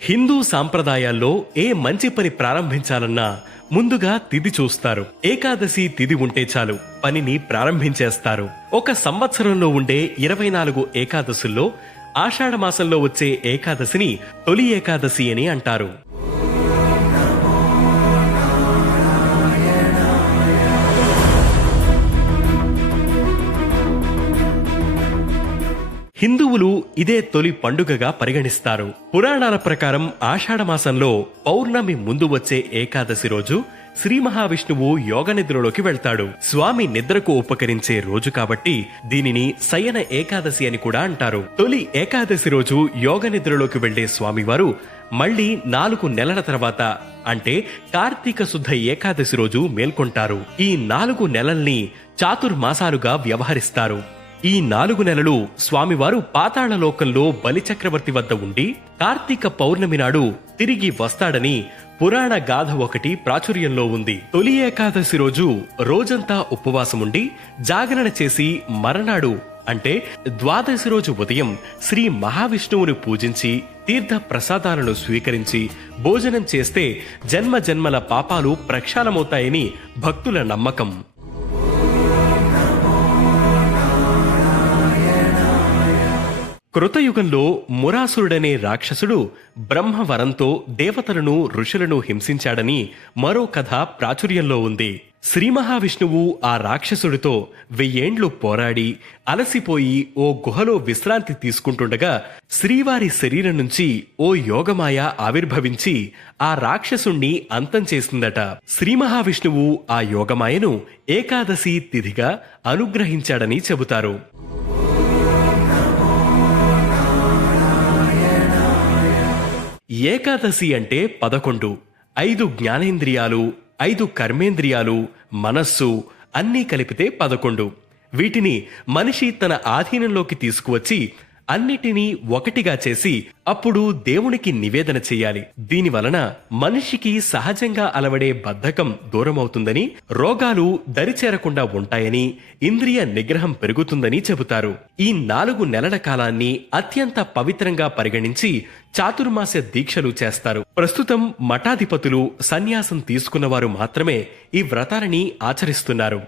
హిందూ సాంప్రదాయాల్లో ఏ మంచి పని ప్రారంభించాలన్నా ముందుగా తిథి చూస్తారు. ఏకాదశి తిథి ఉంటే చాలు పనిని ప్రారంభించేస్తారు. ఒక సంవత్సరంలో ఉండే 24 ఏకాదశుల్లో ఆషాఢ మాసంలో వచ్చే ఏకాదశిని తొలి ఏకాదశి అని అంటారు. హిందువులు ఇదే తొలి పండుగగా పరిగణిస్తారు. పురాణాల ప్రకారం ఆషాఢ మాసంలో పౌర్ణమి ముందు వచ్చే ఏకాదశి రోజు శ్రీ మహావిష్ణువు యోగ నిద్రలోకి వెళ్తాడు. స్వామి నిద్రకు ఉపకరించే రోజు కాబట్టి దీనిని శయన ఏకాదశి అని కూడా అంటారు. తొలి ఏకాదశి రోజు యోగ నిద్రలోకి వెళ్లే స్వామివారు మళ్లీ 4 నెలల తర్వాత అంటే కార్తీక శుద్ధ ఏకాదశి రోజు మేల్కొంటారు. ఈ 4 నెలల్ని చాతుర్మాసాలుగా వ్యవహరిస్తారు. ఈ 4 నెలలు స్వామివారు పాతాళలోకంలో బలిచక్రవర్తి వద్ద ఉండి కార్తీక పౌర్ణమి నాడు తిరిగి వస్తాడని పురాణ గాథ ఒకటి ప్రాచుర్యంలో ఉంది. తొలి ఏకాదశి రోజు రోజంతా ఉపవాసముండి జాగరణ చేసి మరనాడు అంటే ద్వాదశి రోజు ఉదయం శ్రీ మహావిష్ణువుని పూజించి తీర్థ ప్రసాదాలను స్వీకరించి భోజనం చేస్తే జన్మ జన్మల పాపాలు ప్రక్షాళమవుతాయని భక్తుల నమ్మకం. కృతయుగంలో మురాసురుడనే రాక్షసుడు బ్రహ్మవరంతో దేవతలను ఋషులను హింసించాడని మరో కథ ప్రాచుర్యంలో ఉంది. శ్రీ మహావిష్ణువు ఆ రాక్షసుడితో 1000 ఏండ్లు పోరాడి అలసిపోయి ఓ గుహలో విశ్రాంతి తీసుకుంటుండగా శ్రీవారి శరీరం నుంచి ఓ యోగమాయ ఆవిర్భవించి ఆ రాక్షసుణ్ణి అంతం చేసిందట. శ్రీ మహావిష్ణువు ఆ యోగమాయను ఏకాదశి తిథిగా అనుగ్రహించాడని చెబుతారు. ఏకాదశి అంటే 11. 5 జ్ఞానేంద్రియాలు, 5 కర్మేంద్రియాలు, మనస్సు అన్నీ కలిపితే 11. వీటిని మనిషి తన ఆధీనంలోకి తీసుకువచ్చి అన్నిటినీ ఒకటిగా చేసి అప్పుడు దేవునికి నివేదన చెయ్యాలి. దీనివలన మనిషికి సహజంగా అలవడే బద్ధకం దూరమవుతుందని, రోగాలు దరిచేరకుండా ఉంటాయని, ఇంద్రియ నిగ్రహం పెరుగుతుందని చెబుతారు. ఈ 4 నెలల కాలాన్ని అత్యంత పవిత్రంగా పరిగణించి చాతుర్మాస దీక్షలు చేస్తారు. ప్రస్తుతం మఠాధిపతులు, సన్యాసం తీసుకున్నవారు మాత్రమే ఈ వ్రతాలని ఆచరిస్తున్నారు.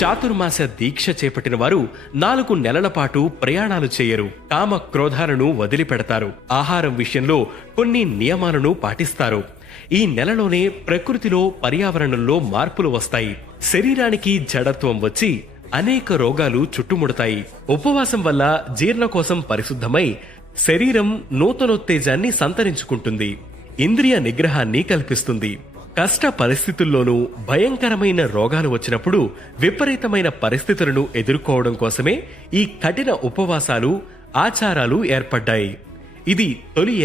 చాతుర్మాస దీక్ష చేపట్టిన వారు 4 నెలల పాటు ప్రయాణాలు చేయరు. కామ క్రోధాలను వదిలిపెడతారు. ఆహారం విషయంలో కొన్ని నియమాలను పాటిస్తారు. ఈ నెలలోనే ప్రకృతిలో, పర్యావరణంలో మార్పులు వస్తాయి. శరీరానికి జడత్వం వచ్చి అనేక రోగాలు చుట్టుముడతాయి. ఉపవాసం వల్ల జీర్ణకోశం పరిశుద్ధమై శరీరం నూతనోత్తేజాన్ని సంతరించుకుంటుంది. ఇంద్రియ నిగ్రహాన్ని కల్పిస్తుంది. కష్ట పరిస్థితుల్లోనూ భయంకరమైన రోగాలు వచ్చినప్పుడు విపరీతమైన పరిస్థితులను ఎదుర్కోవడం కోసమే ఈ కఠిన ఉపవాసాలు, ఆచారాలు ఏర్పడ్డాయి. ఇది తొలి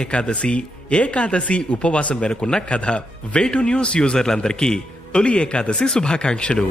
ఏకాదశి ఉపవాసం వెనుకున్న కథ. వే2 న్యూస్ యూజర్లందరికీ తొలి ఏకాదశి శుభాకాంక్షలు.